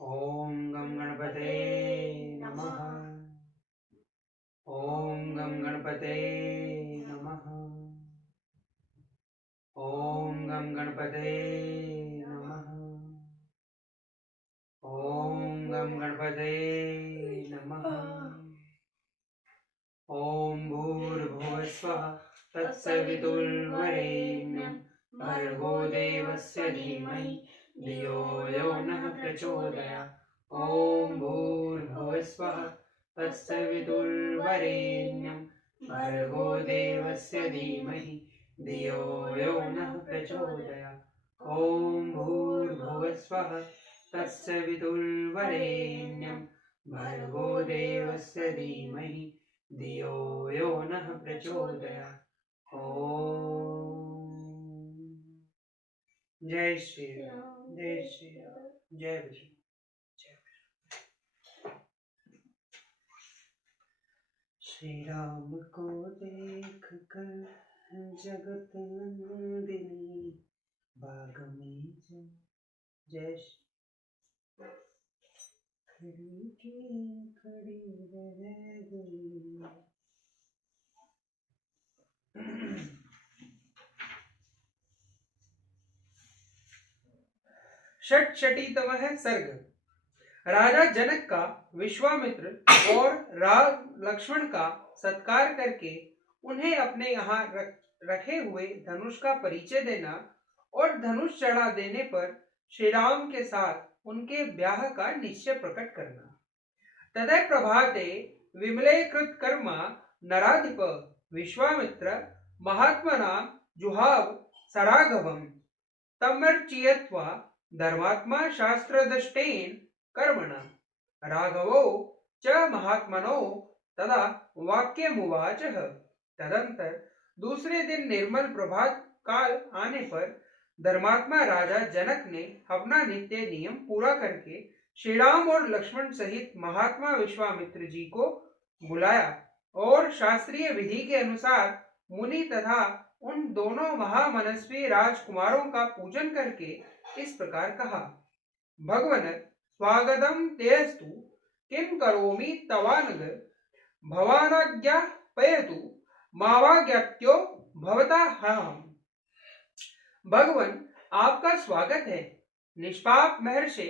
ओम गं गणपते नमः। ओम गं गणपते नमः। ओम गं गणपते नमः। ओम गं गणपते नमः। ओम भूर्भुवस्वः तत्सवितुर्वरेण्यं भर्गो देवस्य धीमहि धियो यो नः प्रचोदयात्। ओम भूर्भुवस्वः तत्सवितुर्वरेण्यं भर्गो देवस्य धीमहि धियो यो नः प्रचोदयात्। ओम भूर्भुवस्वः तत्सवितुर्वरेण्यं भर्गो देवस्य धीमहि धियो यो नः प्रचोदयात्। ओम जय श्री राम, जय श्री राम, जय विष्णु। श्री राम को देख कर जगत नंदिनी बाग में जय खड़ी की खड़ी रह गई। षट्शतीतमः सर्ग। राजा जनक का विश्वामित्र और राम लक्ष्मण का सत्कार करके उन्हें अपने यहाँ रखे हुए धनुष का परिचय देना और धनुष चढ़ा देने पर श्री राम के साथ उनके ब्याह का निश्चय प्रकट करना। तदय प्रभाते विमले कृत कर्मा नराधिप विश्वामित्र महात्मना जुहाव सराघवम तमर्चयत्वा धर्मात्मा शास्त्रदष्टेन कर्मणा राघवो च महात्मनो तदा वाक्यमुवाचः। तदंतर दूसरे दिन निर्मल प्रभात काल आने पर धर्मात्मा राजा जनक ने अपना नित्य नियम पूरा करके श्री राम और लक्ष्मण सहित महात्मा विश्वामित्र जी को बुलाया और शास्त्रीय विधि के अनुसार मुनि तथा उन दोनों महामनस्वी राजकुमारों का पूजन करके इस प्रकार कहा। भगवन स्वागतम तेस्तु किम करोमि तवानग भवानाज्ञा पयतु मावाज्ञप्त्यो भवता हम। भगवन आपका स्वागत है। निष्पाप महर्षि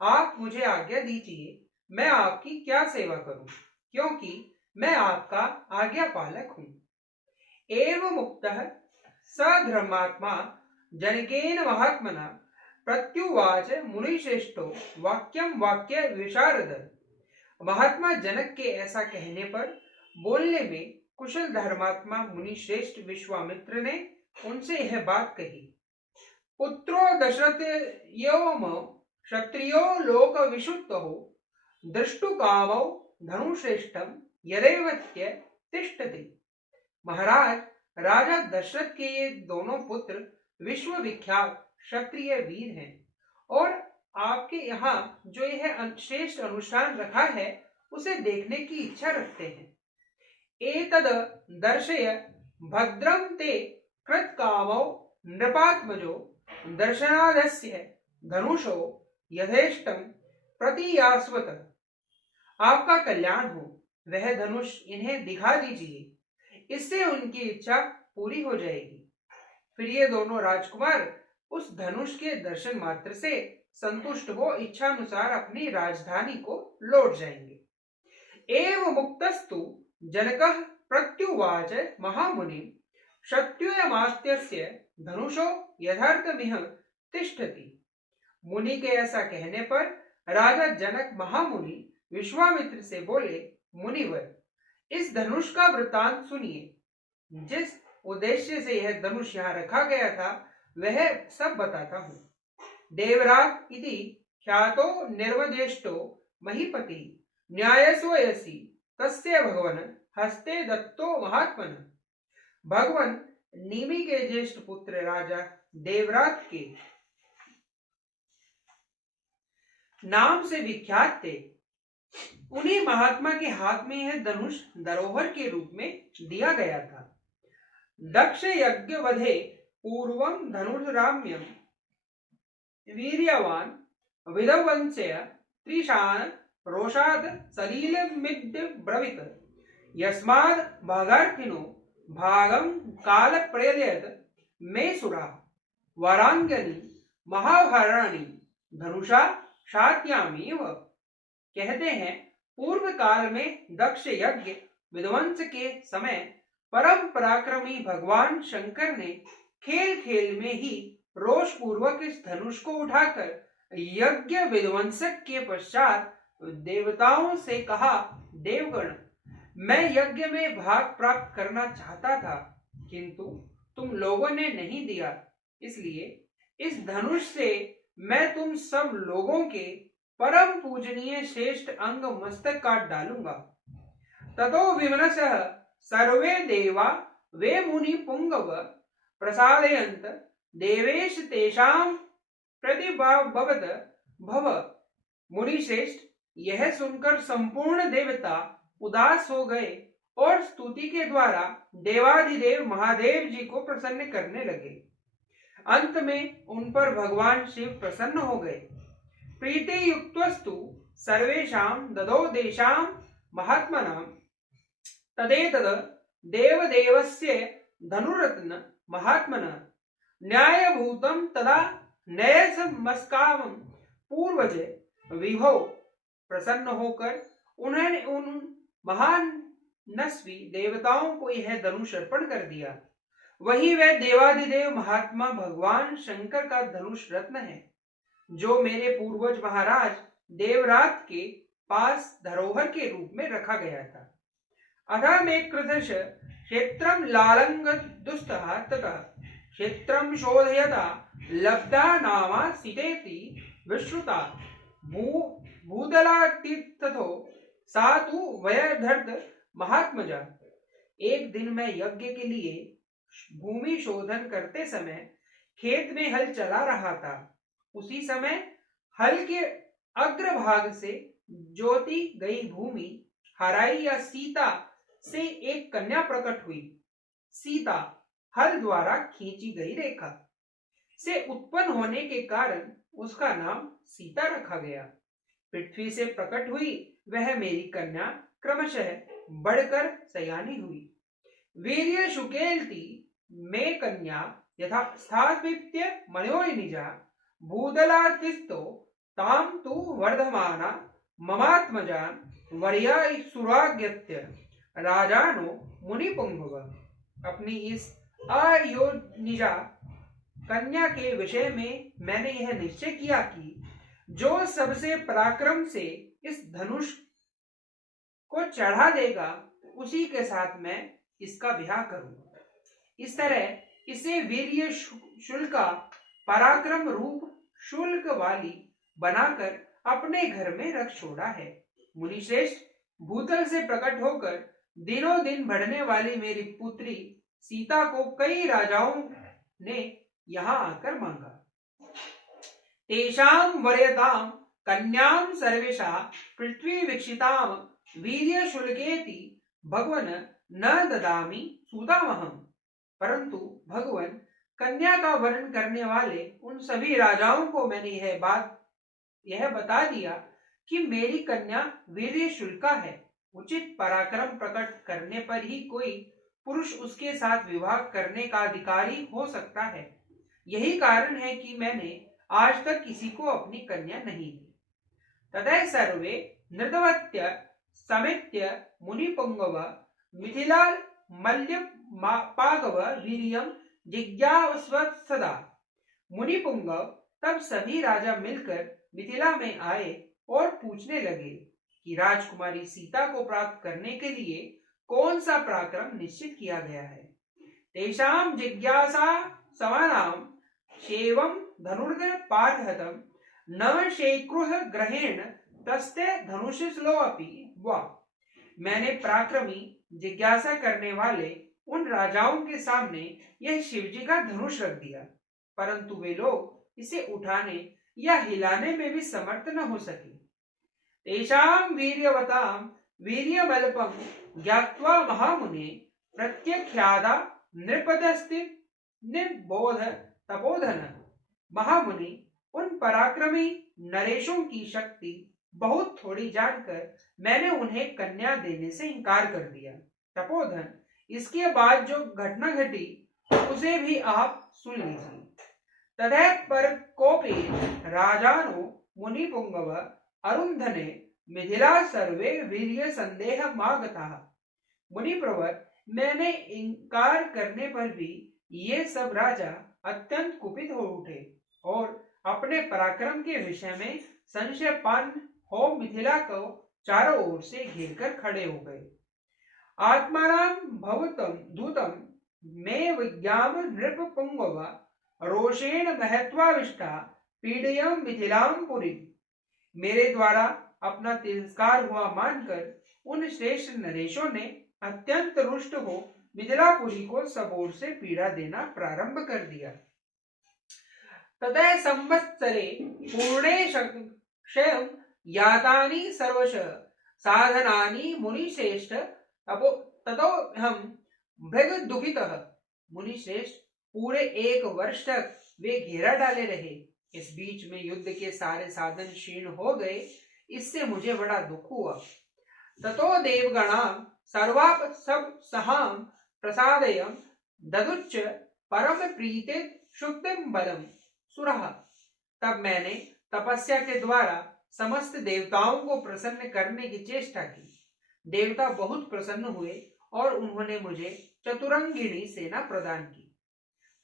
आप मुझे आज्ञा दीजिए मैं आपकी क्या सेवा करूं, क्योंकि मैं आपका आज्ञा पालक हूं। एवं मुक्तः स धर्मात्मा जनकेन महात्मना प्रत्युवाच मुनिश्रेष्ठो वाक्यम वाक्य विशारद। महात्मा जनक के ऐसा कहने पर बोलने में कुशल धर्मात्मा मुनिश्रेष्ठ विश्वामित्र ने उनसे यह बात कही। पुत्रो दशरथ योम क्षत्रियो लोक विशुद्धो दृष्टुकामो धनुश्रेष्ठम यदैवत्य तिष्ठति। महाराज राजा दशरथ के ये दोनों पुत्र विश्वविख्यात क्षत्रिय वीर हैं और आपके यहाँ जो यह श्रेष्ठ अनुष्ठान रखा है उसे देखने की इच्छा रखते हैं। एतद दर्शय भद्रम ते कृतकामो नृपात्मजो दर्शनादस्य धनुषो यथेष्टम प्रतियास्वत। आपका कल्याण हो, वह धनुष इन्हें दिखा दीजिए, इससे उनकी इच्छा पूरी हो जाएगी। फिर ये दोनों राजकुमार उस धनुष के दर्शन मात्र से संतुष्ट हो इच्छानुसार अपनी राजधानी को लौट जाएंगे। एवं मुक्तस्तु जनकः प्रत्युवाच महामुनि शत्रुयमास्त्यस्य धनुषो यथार्थमिह तिष्ठति। मुनि के ऐसा कहने पर राजा जनक महामुनि विश्वामित्र से बोले, मुनिवर इस धनुष का वृतांत सुनिए। जिस उद्देश्य से यह धनुष यहाँ रखा गया था वह सब बताता हूँ। देवरात इति ख्यातो निर्वदेष्टो महीपति न्यायसो यसि तस्य भगवन हस्ते दत्तो महात्मन। भगवान निमि के ज्येष्ठ पुत्र राजा देवरात के नाम से विख्यात थे। उन्हीं महात्मा के हाथ में यह धनुष धरोहर के रूप में दिया गया था। दक्ष यज्ञ वधे पूर्वम धनुर्राम्यम वीर्यवान विदवंस्य त्रिशान रोषाद सलीलमिद्य ब्रवीत यस्माद् भागार्थिनो भागम काल प्रयलयत मे सुरा वरांगनी महाभाराणी धनुषा शात्यामीव। कहते हैं पूर्व काल में दक्ष यज्ञ विध्वंस के समय परम पराक्रमी भगवान शंकर ने खेल खेल में ही रोष पूर्वक इस धनुष को उठाकर यज्ञ विध्वंसक के पश्चात देवताओं से कहा, देवगण, मैं यज्ञ में भाग प्राप्त करना चाहता था, किंतु तुम लोगों ने नहीं दिया, इसलिए इस धनुष से मैं तुम सब लोगों के परम पूजनीय श्रेष्ठ अंग मस्तक काट डालूंगा। ततो विमनसः सर्वे देवा वे मुनि पुंगव प्रसादयन्त देवेश तेषां प्रतिभाववत भव। मुनि श्रेष्ठ, यह सुनकर संपूर्ण देवता उदास हो गए और स्तुति के द्वारा देवाधिदेव महादेव जी को प्रसन्न करने लगे। अंत में उन पर भगवान शिव प्रसन्न हो गए। प्रीति युक्तस्तु सर्वेषां ददौ देशां महात्मनां तदेतद देवदेवस्य धनुरत्न महात्मना न्यायभूतं तदा नयसमस्कामं पूर्वज विभो। प्रसन्न होकर उन्होंने उन महान नस्वी देवताओं को यह धनुष अर्पण कर दिया। वही वह देवादिदेव महात्मा भगवान शंकर का धनुष रत्न है, जो मेरे पूर्वज महाराज देवरात के पास धरोहर के रूप में रखा गया था। अथा में कृतश क्षेत्रम लालंग दुस्तः ततः क्षेत्रम शोधयता लब्धा नामा सीतेति विश्रुता भूदलातीर्थो सातु वयधर्त महात्मजा। एक दिन मैं यज्ञ के लिए भूमि शोधन करते समय खेत में हल चला रहा था। उसी समय हल के अग्रभाग से जोती गई भूमि हराई या सीता से एक कन्या प्रकट हुई। सीता हल द्वारा खींची गई रेखा से उत्पन्न होने के कारण उसका नाम सीता रखा गया। पृथ्वी से प्रकट हुई वह मेरी कन्या क्रमशः बढ़कर सयानी हुई। वीर्य शुकेल्ति मे कन्या यथा स्थापित्य मनोय निजा भूदलातिस्तो ताम तु वर्धमाना ममात्मजान वर्या सुराग्यत्य राजानो मुनिपुंगव। अपनी इस अयोनिजा कन्या के विषय में मैंने यह निश्चय किया कि जो सबसे पराक्रम से इस धनुष को चढ़ा देगा उसी के साथ मैं इसका विवाह करूंगा। इस तरह इसे वीर्य शुल्का पराक्रम रूप शुल्क वाली बनाकर अपने घर में रख छोड़ा है। मुनिश्रेष्ठ, भूतल से प्रकट होकर दिनों दिन बढ़ने वाली मेरी पुत्री सीता को कई राजाओं ने यहाँ आकर मांगा। तेषां वरीयतां कन्यां सर्वेषा पृथ्वी वीक्षितां वीर्य शुल्केति भगवन न ददामि सुतामहम्। परंतु भगवान, कन्या का वर्णन करने वाले उन सभी राजाओं को मैंने यह बता दिया कि मेरी कन्या वीर्य शुल्का है। उचित पराक्रम प्रकट करने पर ही कोई पुरुष उसके साथ विवाह करने का अधिकारी हो सकता है। यही कारण है कि मैंने आज तक किसी को अपनी कन्या नहीं दी। ततः सर्वे नृतवत्य समित्य मुनिपुंगव मिथिला मल्य पागव वीर्यम जिज्ञास्वत् सदा। मुनिपुंगव तब सभी राजा मिलकर मिथिला में आए और पूछने लगे कि राजकुमारी सीता को प्राप्त करने के लिए कौन सा पराक्रम निश्चित किया गया है। तेषां जिज्ञासा समानाम शेवम धनुर्ध पार्थहतम न शेक्रुह ग्रहेण तस्ते धनुषिस्लोऽपि वा। मैंने पराक्रमी जिज्ञासा करने वाले उन राजाओं के सामने यह शिवजी का धनुष रख दिया, परंतु वे लोग इसे उठाने या हिलाने में भी समर्थ न हो सके। तेषां वीर्यवतां वीर्यमल्पं ज्ञात्वा महामुने प्रत्यख्यादा नृपदस्ति निबोध तपोधन। महामुनि, उन पराक्रमी नरेशों की शक्ति बहुत थोड़ी जानकर मैंने उन्हें कन्या देने से इनकार कर दिया। तपोधन, इसके बाद जो घटना घटी उसे भी आप सुन लीजिए। ततः परकोपे राजानो मुनिपुंगव अरुंधने मिथिला सर्वे वीर्य संदेह मागता। मुनिप्रवर, मैंने इनकार करने पर भी ये सब राजा अत्यंत कुपित हो उठे और अपने पराक्रम के विषय में संशयपान हो मिथिला को चारों ओर से घेरकर खड़े हो गए। आत्माराम भवतम दूतम मे विज्ञाम नृप पुंगव रोषेण महत्वाविष्टा पीड़यम मिथिलाम पुरी। मेरे द्वारा अपना तिरस्कार हुआ मानकर उन श्रेष्ठ नरेशों ने अत्यंत रुष्ट हो मिथिलापुरी को सब ओर से पीड़ा देना प्रारंभ कर दिया। ततः संवत्सरे पूर्णे क्षयं यातानि सर्वश साधनानि मुनिश्रेष्ठ ततो हम भृग दुखितः। मुनिश्रेष्ठ, पूरे 1 वर्ष तक वे घेरा डाले रहे। इस बीच में युद्ध के सारे साधन क्षीण हो गए, इससे मुझे बड़ा दुख हुआ। ततो देवगणा सर्वाप सब सहाम प्रसादयम ददुच्च परम प्रीते शुक्तिम बलम सुरहा। तब मैंने तपस्या के द्वारा समस्त देवताओं को प्रसन्न करने की चेष्टा की। देवता बहुत प्रसन्न हुए और उन्होंने मुझे चतुरंगिणी सेना प्रदान की।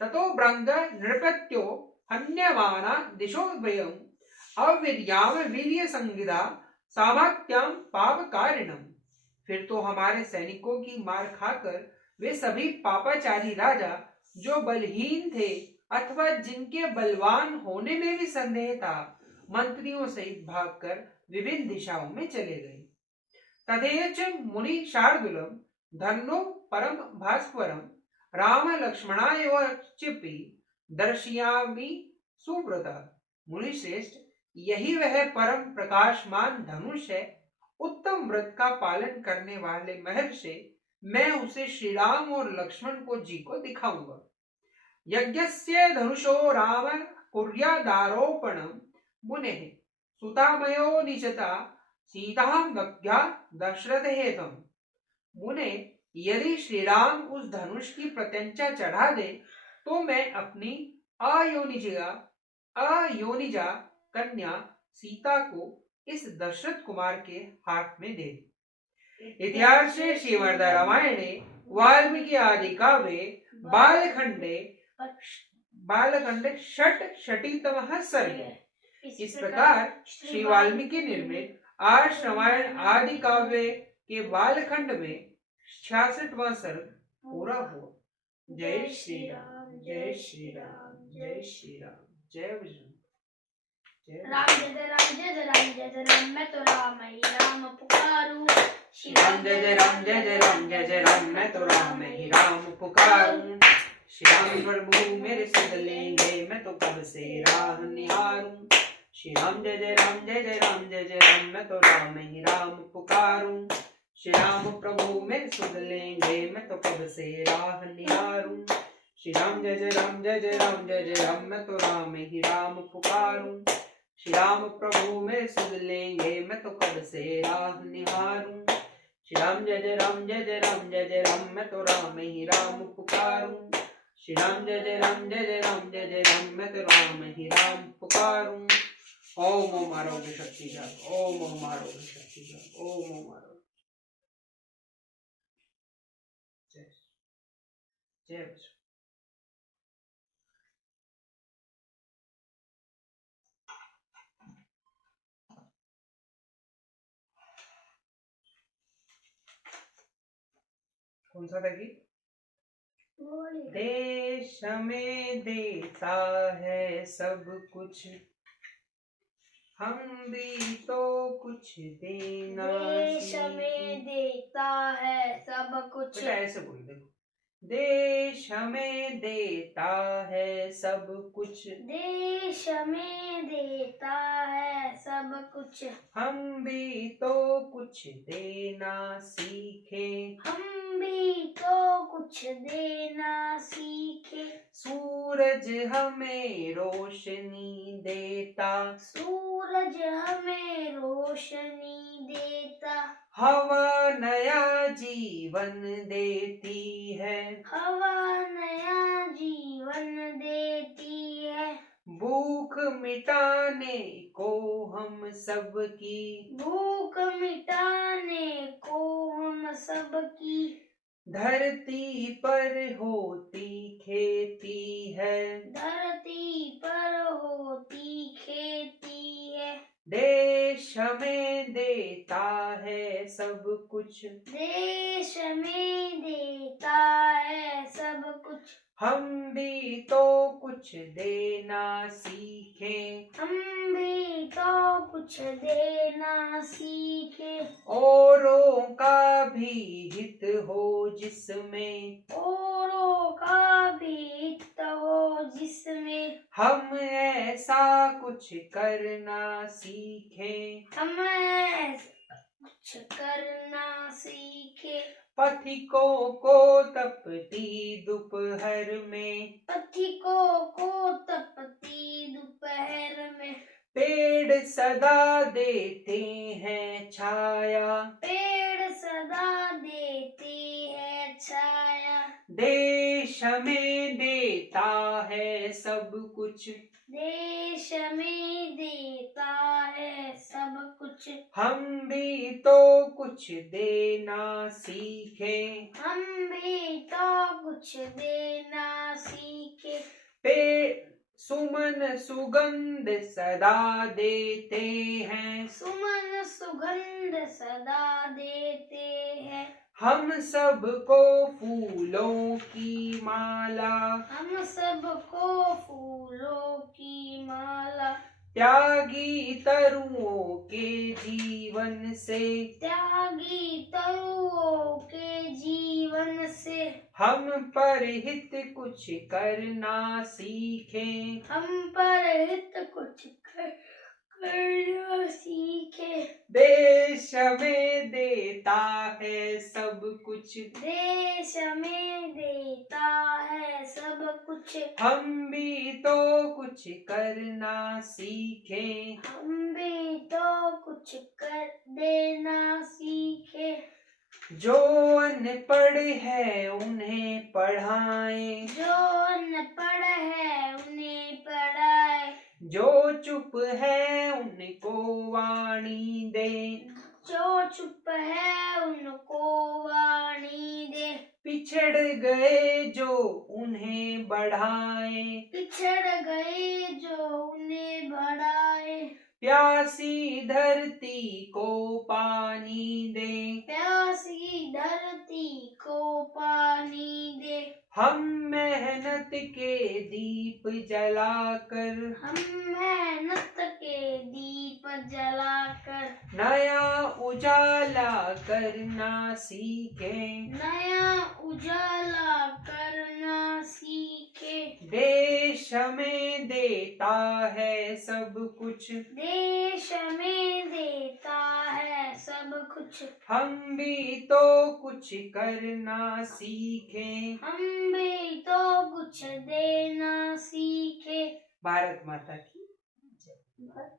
ततो ब्रंग नृपत्यो हन्यमाना दिशो व्ययम अवीर्याम वीर्य संगिदा सामात्याम पापकारिणम। फिर तो हमारे सैनिकों की मार खाकर वे सभी पापाचारी राजा जो बलहीन थे अथवा जिनके बलवान होने में भी संदेह था, मंत्रियों सहित भागकर विभिन्न दिशाओं में चले गए। तदेच मुनि शार्दुलम धन्नो परम भास्वरम राम लक्ष्मणायोचिपि दर्शयामि सुव्रता। मुनि श्रेष्ठ, यही वह परम प्रकाशमान धनुष है, उत्तम व्रत का पालन करने वाले महर्षि। मैं उसे श्री राम और लक्ष्मण को जी को दिखाऊंगा। यज्ञस्य धनुषो राम कुर्यादारोपणम मुनेः सुतामयो निजता सीतां गभ्या दशरथ हेतम। मुने, यदि श्री राम उस धनुष की प्रत्यंचा चढ़ा दे तो मैं अपनी अयोनिजा कन्या सीता को इस दशरथ कुमार के हाथ में दे दूं। इतिहासे श्रीमद् रामायणे वाल्मीकि आदि काव्ये बालखंडे षट्-षष्टितमः सर्ग। इस प्रकार श्री वाल्मीकि निर्मित आर्ष रामायण आदि काव्य के बालखंड में 66वां सर्ग पूरा हुआ। जय श्री राम, जय श्री राम, जय श्री राम, जय विष्णु। राम जय जय राम, जय जय राम, जय जय राम, मैं तो राम ही राम पुकारूं। श्री राम जय जय राम, जय जय राम, जय जय राम, मैं तो राम ही राम पुकारूं। श्री राम प्रभु मेरे सुध लेंगे, मैं तो कब से राह निहारूं। श्री राम जय जय राम, जय जय राम, जय जय राम, मैं तो राम ही राम पुकारूं। श्री राम प्रभु मेरे सुध लेंगे, मैं तो कब से राह निहारूं। श्री राम जय जय राम, जय जय राम, जय जय राम, मैं तो राम ही राम पुकारूं। श्री राम प्रभु मेरे सुध लेंगे, मैं तो कब से राह निहारूं। श्री राम जय जय राम, जय जय राम, जय जय राम, मैं तो राम ही राम पुकारूं। श्री राम जय जय राम, जय जय राम, जय जय राम, मैं तो राम ही राम पुकारूं। ओम ओम आरोग्य शक्ति जाग, ओम ओम आरोग्य शक्ति जाग, ओम ओम आरोग्य। जय जय। कौन सा था गीत? देश में देता है सब कुछ, हम भी तो कुछ देना देश सीखें। में देता है सब कुछ। बेटा ऐसे बोल देखो, देश हमें देता है सब कुछ, देश में देता है सब कुछ। हम भी तो कुछ देना सीखे। हम भी तो कुछ देना सीखे। सूरज हमें रोशनी देता, सूरज हमें रोशनी देता। हवा नया जीवन देती है, हवा नया जीवन देती है। भूख मिटाने को हम सबकी, भूख मिटाने को हम सबकी। धरती पर होती खेती है, धरती पर होती खेती है। देश हमें देता है सब कुछ, देश में देता है सब कुछ। हम भी तो कुछ देना सीखें। हम भी तो कुछ देना सीखे। औरों का भी हित हो जिसमें, औरों का भी हित हो जिसमें, हम ऐसा कुछ करना सीखें। हम कुछ करना सीखे। पथिकों को तपती दोपहर में, पथिकों को तपती दोपहर में, पेड़ सदा देते हैं छाया, पेड़ सदा देते हैं छाया। देश हमें देता है सब कुछ, देश में देता है सब कुछ। हम भी तो कुछ देना सीखें। हम भी तो कुछ देना सीखे। पेड़ सुमन सुगंध सदा देते हैं, सुमन सुगंध सदा देते हैं। हम सबको फूलों की माला, हम सबको फूलों की माला। त्यागी तरुओं के जीवन से, त्यागी तरुओं के जीवन से, हम पर हित कुछ करना सीखें। हम पर हित कुछ करना सीखे। देश हमें देता है सब कुछ, देश में देता है सब कुछ। हम भी तो कुछ करना सीखें। हम भी तो कुछ कर देना सीखे। जो अनपढ़ है उन्हें पढ़ाएं, जो अनपढ़ है उन्हें पढ़ाए। जो चुप है उनको वाणी दें, जो चुप है उनको वाणी दे। पिछड़ गए जो उन्हें बढ़ाएं, पिछड़ गए जो उन्हें बढ़ाए। प्यासी धरती को पानी दें, प्यासी धरती को पानी दे। हम मेहनत के दीप जलाकर, हम मेहनत के दीप जलाकर, नया उजाला करना सीखें। नया उजाला करना सीखे। देश हमें देता है सब कुछ, देश में देता है सब कुछ। हम भी तो कुछ करना सीखें। हम भी तो कुछ देना सीखे। भारत माता की जय।